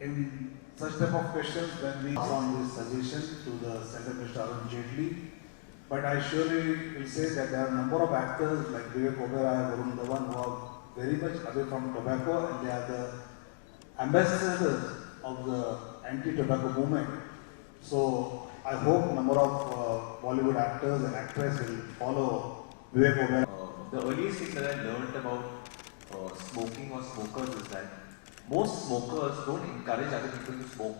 In such type of questions, when we pass on this suggestion to the Center Mr. Arun Jaitley, but I surely will say that there are a number of actors like Vivek Oberoi, Varun Dhawan, who are very much away from tobacco, and they are the ambassadors of the anti-tobacco movement. So I hope number of Bollywood actors and actresses will follow Vivek Oberoi. The earliest thing that I learned about smoking or smokers is that most smokers don't encourage other people to smoke.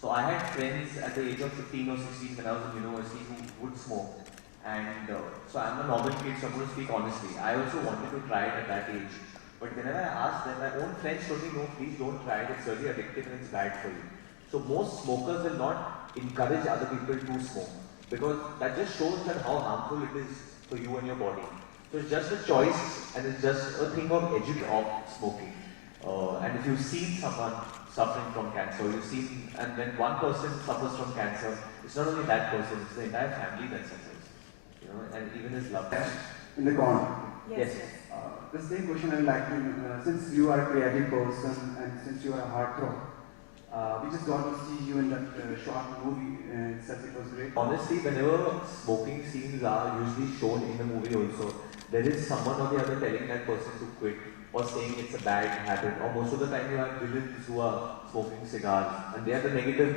So I had friends at the age of 15 or 16 when I was in university who would smoke. And so I'm a normal kid, so I'm going to speak honestly. I also wanted to try it at that age. But whenever I asked them, my own friends told me, no, please don't try it. It's really addictive and it's bad for you. So most smokers will not encourage other people to smoke. Because that just shows that how harmful it is for you and your body. So it's just a choice and it's just a thing of education of smoking. And if you've seen someone suffering from cancer, you've seen, and when one person suffers from cancer, it's not only that person, it's the entire family that suffers. You know, and even his loved ones. In the corner. Yes. The same question I would like to, since you are a creative person and since you are a heartthrob, we just got to see you in that short movie itself. It was great. Honestly, whenever smoking scenes are usually shown in a movie also, there is someone or the other telling that person to quit or saying it's a bad habit, or most of the time you have villains who are smoking cigars and they are the negative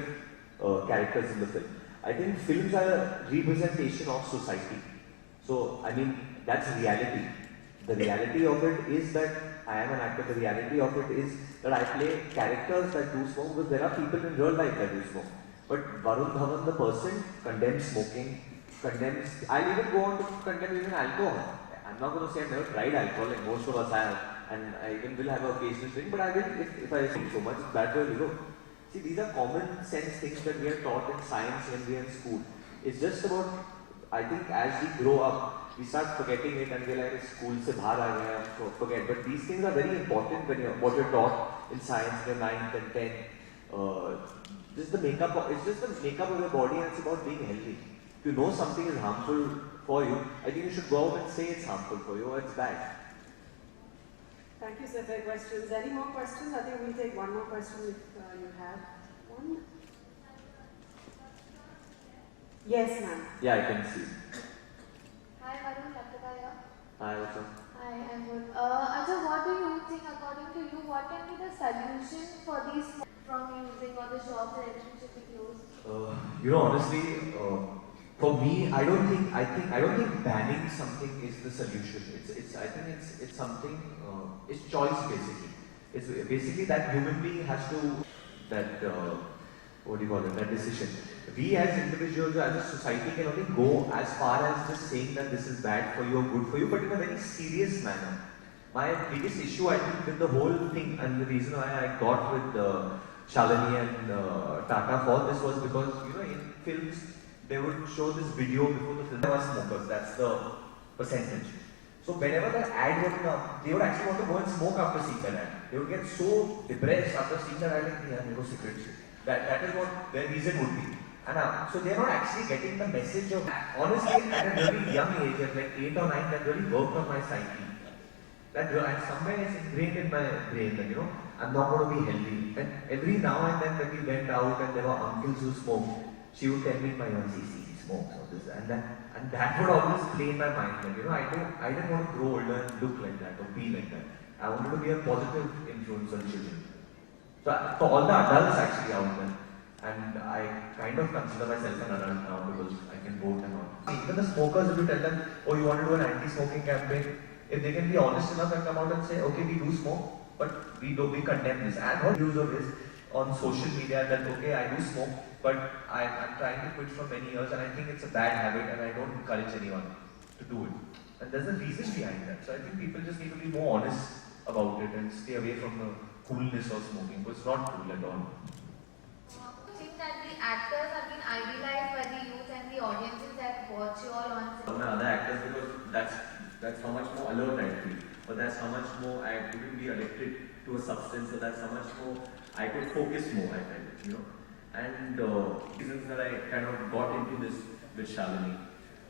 characters in the film. I think films are a representation of society. So, I mean, that's reality. The reality of it is that I am an actor. The reality of it is that I play characters that do smoke because there are people in real life that do smoke. But Varun Dhawan, the person, condemns smoking, condemns, I'll even go on to condemn even alcohol. I'm not going to say I've never tried alcohol, like most of us have, and I even will have an occasional drink, but I will, if I drink so much, it's bad for your liver. See, these are common sense things that we are taught in science when we are in school. It's just about, I think as we grow up, we start forgetting it and we're like, school se bahar aa gaya, so forget. But these things are very important when what you're taught in science, in 9th and 10th. Just the makeup, it's just the makeup of your body and it's about being healthy. If you know something is harmful for you, I think you should go out and say it's harmful for you or it's bad. Thank you, sir, for your questions. Any more questions? I think we'll take one more question if you have one. Yes, ma'am. Yeah, I can see. Hi, Varun, Latika here. Hi, what's up? Hi, I'm good. Acha, what do you think, according to you, what can be the solution for these from using or the jobs relationship be closed? Honestly, for me, I don't think banning something is the solution. I think it's something, it's choice basically. It's basically that human being has to, what do you call it, that decision. We as individuals, as a society can only go as far as just saying that this is bad for you or good for you, but in a very serious manner. My biggest issue, I think, with the whole thing and the reason why I got with Shalini and Tata for this was because, in films, they would show this video before the film. There were smokers, that's the percentage. So whenever the ad would come, they would actually want to go and smoke after seeing that ad. They would get so depressed after seeing that ad, like, yeah, go cigarette. That is what their reason would be. And so they're not actually getting the message of, honestly, at a very young age, at like 8 or 9, that really worked on my psyche. That and somewhere it's ingrained in my brain that, I'm not going to be healthy. And every now and then when we went out and there were uncles who smoked, she would tell me, my auntie, he smokes or this and that would always play in my mind. Like, I didn't want to grow older and look like that or be like that. I wanted to be a positive influence on children. So for all the adults actually out there, and I kind of consider myself an adult now because I can vote and all. Even the smokers, if you tell them, oh, you want to do an anti-smoking campaign, if they can be honest enough and come out and say, okay, we do smoke, but we condemn this. And what use of this on social media that, okay, I do smoke, but I'm trying to quit for many years and I think it's a bad habit and I don't encourage anyone to do it. And there's a reason behind that. So I think people just need to be more honest about it and stay away from the coolness of smoking, because it's not cool at all. I think that the actors have been idealized by the youth and the audiences that watch you all on Some other actors, because that's how much more alert I feel, but that's how much more I wouldn't be addicted to a substance, so that's how much more I could focus more, I felt, And reasons that I kind of got into this with Shalini.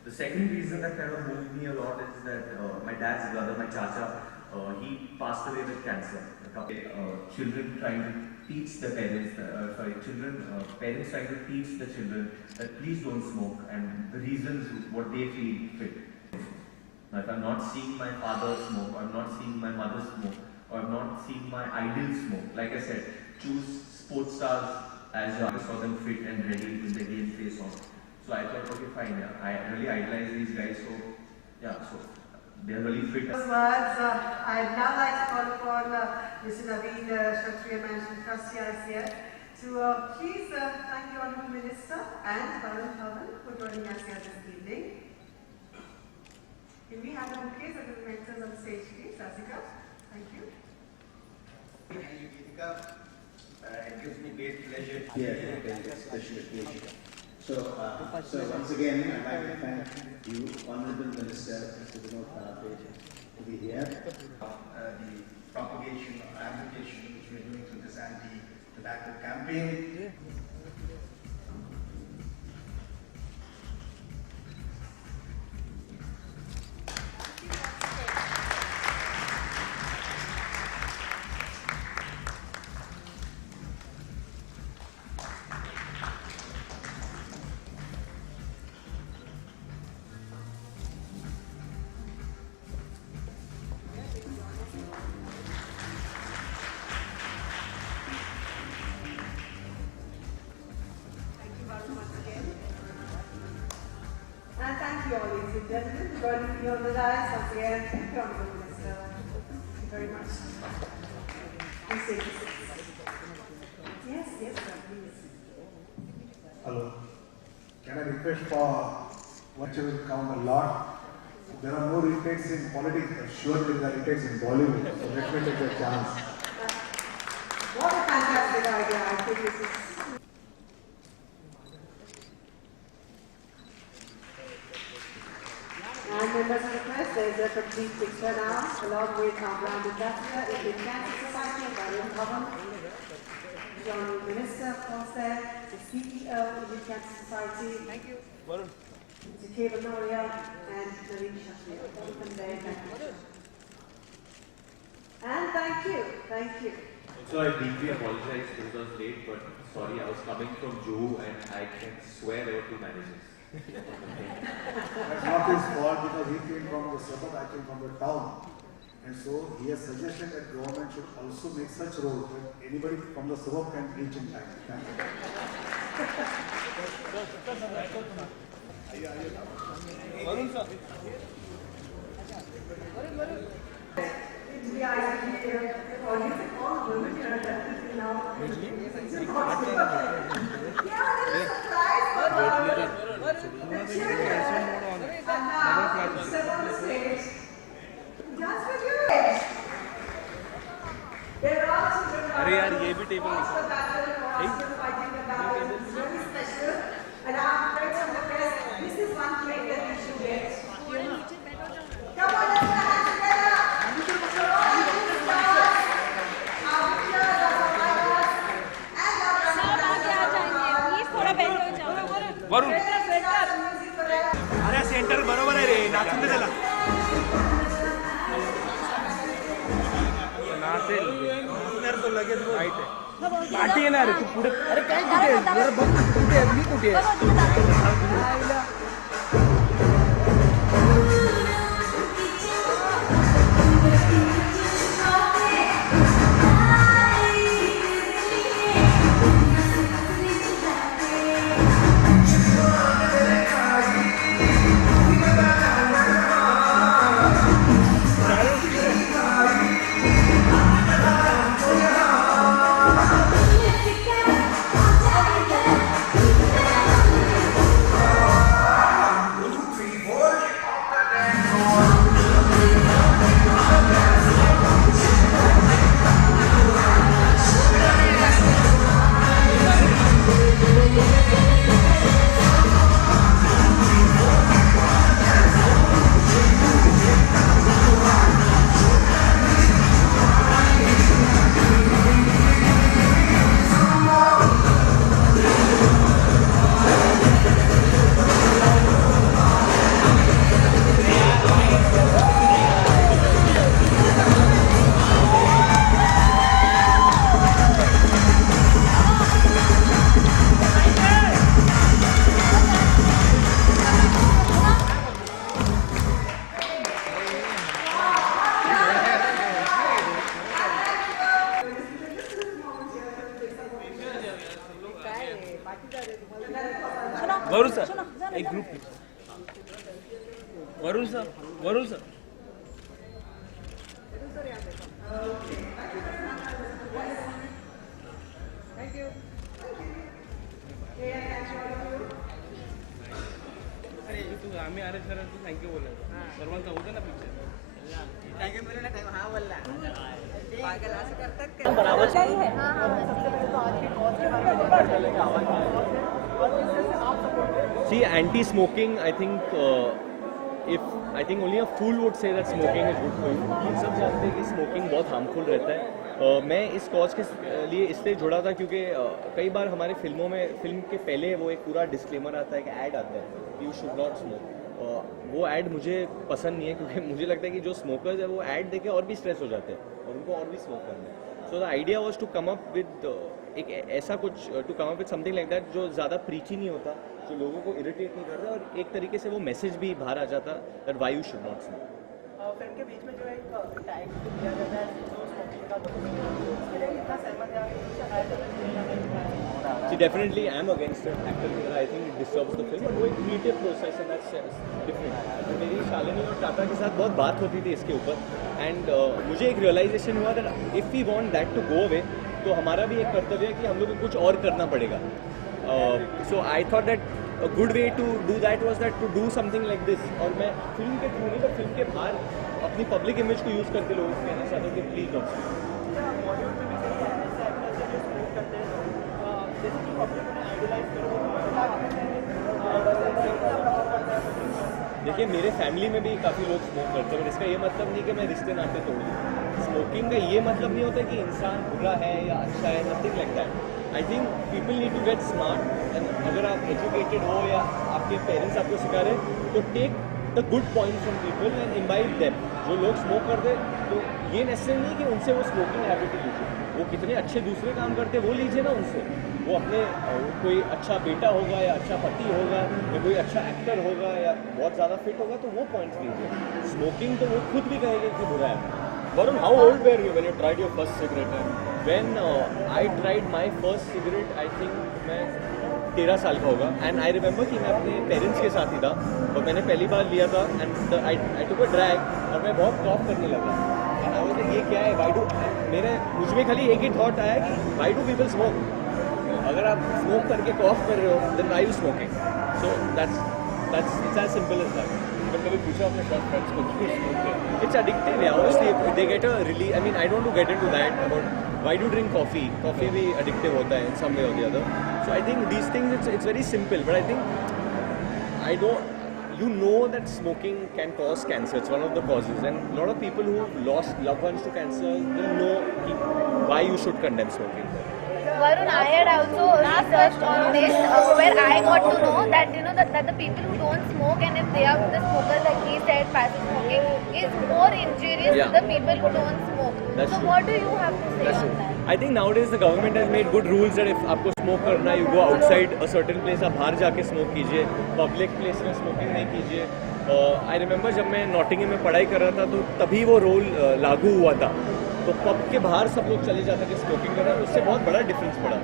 The second reason that kind of moved me a lot is that my dad's brother, my chacha, he passed away with cancer. Children trying to teach the parents, parents try to teach the children that please don't smoke and the reasons what they feel fit. Now, if I'm not seeing my father smoke, or I'm not seeing my mother smoke, or I'm not seeing my idol smoke, like I said, choose sports stars as I saw them fit and ready with the game face on. So I thought, okay, fine, yeah, I really idolize these guys, so yeah, so they're really fit. Those words, I'd now like to call upon Mr. Naveen Kshatriya, Managing Trustee ICF, to please thank the Honourable Minister and Varun Dhawan for joining us here this evening. Can we have the bouquets of the mentors on stage, please? Asika, thank you. Thank you, Geetika. It gives me great pleasure to be here on this special occasion. So once again, I'd like to thank you, Honourable Minister, Mr. Vinod Khalate, to be here. The propagation or application which we are doing through this anti-tobacco campaign. And thank you all, ladies and gentlemen, for joining me on the dais once again. Thank you, Honourable Minister. Thank you very much. Please take your seats. Yes, sir, please. Hello. Can I request for what you will count a lot? There are no retakes in politics, but surely there are retakes in Bollywood. So let me take a chance. What a fantastic idea. I think this is. And members of the press, there is a complete picture now, along with our brand ambassador, Indian Cancer Society, Varun Dhawan, the Honourable Minister, of course, there, the CEO of Indian Cancer Society. Thank you. Varun. Mr. K. Vanoria and Naveen Kshatriya. All of them there, thank you. And thank you. So I deeply apologize because it was late, but sorry, I was coming from Juhu and I can swear there were two managers. That's not his fault because he came from the suburb, I came from the town. And so he has suggested that government should also make such roads that anybody from the suburb can reach in time. Thank you. We are actually all women here definitely now. It's impossible. Yeah, there's a surprise for the children. And now, step on the stage. Just for you. There are children who are the battle for fighting the battle. It's very special. And our friends from the press, this is one plate that you should get. Come on, let's put our hands together. So all these stars, our pictures, our survivors, and our Varun अरे centre बरोबर आहे रे नाचून दे त्याला नाचेल नाचणार तो लगेच माहित आहे पाठी येणार तू पुढे अरे काय कुठे जरा बघ कुठे आहे मी कुठे आहे वरुण सर एक ग्रुप वरुण सर अरे तू आम्ही अरेंज करायला तू थँक्यू बोलायचं सर्वांचं होतं ना पिक्चर थँक्यू बोलले ना हा बोलला पागल असं करतात का See, anti-smoking, I think only a fool would say that smoking is good for you. हम सब जानते हैं कि smoking बहुत harmful रहता है. मैं इस कॉज के लिए इसलिए जुड़ा था क्योंकि कई बार हमारे फिल्मों में फिल्म के पहले वो एक पूरा डिस्क्लेमर आता है कि ऐड आता है यू शुड नॉट स्मोक. वो ऐड मुझे पसंद नहीं है क्योंकि मुझे लगता है कि जो स्मोकर्स है वो ऐड देखे और भी स्ट्रेस हो जाते हैं और उनको और भी स्मोक करना है. So the idea was to come up with एक ऐसा कुछ to come up with something like that जो ज़्यादा प्रीची नहीं होता, जो लोगों को इरिटेट नहीं करता और एक तरीके से वो मैसेज भी बाहर आ जाता that why you should not smoke. Film के बीच में जो एक टैग दिया जाता है जो स्मोकिंग का उसके लिए कितना सहमत है See, definitely I am against it. Actually, I think it disturbs the film. But वो एक creative process है, that's different. तो मेरी शालिनी और टाटा के साथ बहुत बात होती थी इसके ऊपर and मुझे एक realization हुआ that if we want that to go away, तो हमारा भी एक कर्तव्य है कि हम लोग को कुछ और करना पड़ेगा. So I thought that a good way to do that was that to do something like this. और मैं फिल्म के थ्रू नहीं पर फिल्म के बाहर अपनी पब्लिक इमेज को यूज़ करके लोगों को कहना चाहता हूँ कि प्लीज डोंट स्मोक. देखिए मेरे फैमिली में भी काफ़ी लोग स्मोक करते हैं, बट इसका ये मतलब नहीं कि मैं रिश्ते नाते तोड़ दूँ. स्मोकिंग का ये मतलब नहीं होता कि इंसान बुरा है या अच्छा है, nothing like that. I think people need to get smart and अगर आप एजुकेटेड हो या आपके पेरेंट्स आपको सिखा रहे तो take the good point from people and imbibe them. जो लोग स्मोक करते तो ये नेसेसरी नहीं कि उनसे वो स्मोकिंग हैबिट लीजिए, वो कितने अच्छे दूसरे काम करते वो लीजिए ना उनसे. वो अपने कोई अच्छा बेटा होगा या अच्छा पति होगा या कोई अच्छा एक्टर होगा या बहुत ज़्यादा फिट होगा तो वो पॉइंट्स लीजिए. स्मोकिंग तो वो खुद भी कहेंगे कि बुरा है. Varun, how old were you when you tried your first cigarette? When I tried my first cigarette, I think मैं 13 साल का होगा एंड आई रिमेंबर कि मैं अपने पेरेंट्स के साथ ही था और मैंने पहली बार लिया था and I took a drag और मैं बहुत कॉफ करने लगा एंड आई वाज लाइक ये क्या है, व्हाई डू मुझ में खाली एक ही थॉट आया कि व्हाई डू पीपल स्मोक. अगर आप स्मोक करके कॉफ कर रहे हो then why you smoking. So that's it's as simple as that. कभी पूछा अपने फ्रेंड्स को क्यों स्मोक करते? It's addictive, yeah. Obviously, they get a relief. I mean, I don't want to get into that about why do you drink coffee. Coffee भी addictive होता है in some way or the other. So I think these things, it's very simple. But I think you know that smoking can cause cancer. It's one of the causes, and a lot of people who lost loved ones to cancer, they know why you should condemn smoking. Varun, I had also researched on this where I got to know that that the people who don't smoke and if they are the smokers, like he said, passive smoking is more injurious to the people who don't smoke. That's so true. what do you have to say That's on true. that? I think nowadays the government has made good rules that if आपको smoke करना है, you go outside a certain place, आप बाहर जाके smoke कीजिए, public place में smoking नहीं कीजिए. I remember जब मैं नॉटिंघम में पढ़ाई कर रहा था तो तभी वो रूल लागू हुआ था. तो पब के बाहर सब लोग चले जाते थे स्मोकिंग करना, उससे बहुत बड़ा डिफरेंस पड़ा.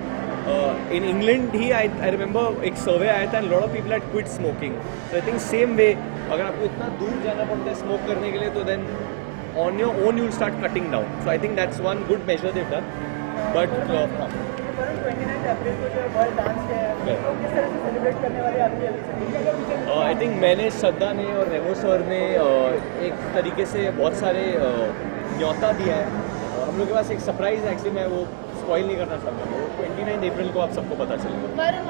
In England he I remember एक सर्वे आया था, lot of people had quit smoking. So I think same way अगर आपको इतना दूर जाना पड़ता है स्मोक करने के लिए तो then on your own you will start cutting down. So I think that's one good measure they done. But 29 अप्रैल को जो वर्ल्ड डांस डे है तो किस तरह से सेलिब्रेट करने वाले आपकी आई थिंक मैंने श्रद्धा ने और रेमो सर ने एक तरीके से बहुत सारे न्योता दिया है. हम लोग के पास एक सरप्राइज है, एक्चुअली मैं वो स्पॉइल नहीं करना चाहता. वो 29 अप्रैल को आप सबको पता चलेगा. Varun,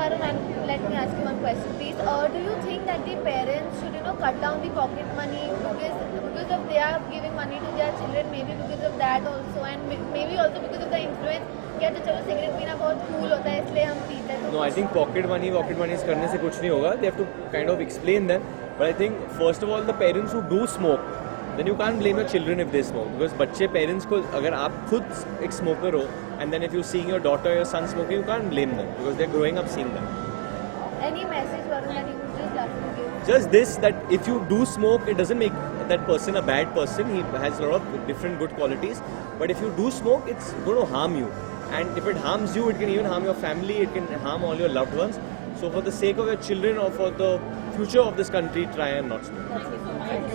let me ask you one question, please. Do you think that the parents should, cut down the pocket money because of they are giving money to their children, maybe because of that also, and maybe also because of the influence? क्या तो चलो cigarette पीना बहुत cool होता है इसलिए हम पीते हैं. No, I think pocket money करने से कुछ नहीं होगा. They have to kind of explain them. But I think first of all the parents who do smoke, then you can't blame your children if they smoke, because बच्चे parents को अगर आप खुद एक स्मोकर हो and then if you seeing your daughter or your son smoking, you can't blame them because they're growing up seeing them. Any message, Varun, that you would just love to give? Just this, that if you do smoke, it doesn't make that person a bad person. He has a lot of different good qualities. But if you do smoke, it's going to harm you. And if it harms you, it can even harm your family, it can harm all your loved ones. So for the sake of your children or for the future of this country, try and not smoke.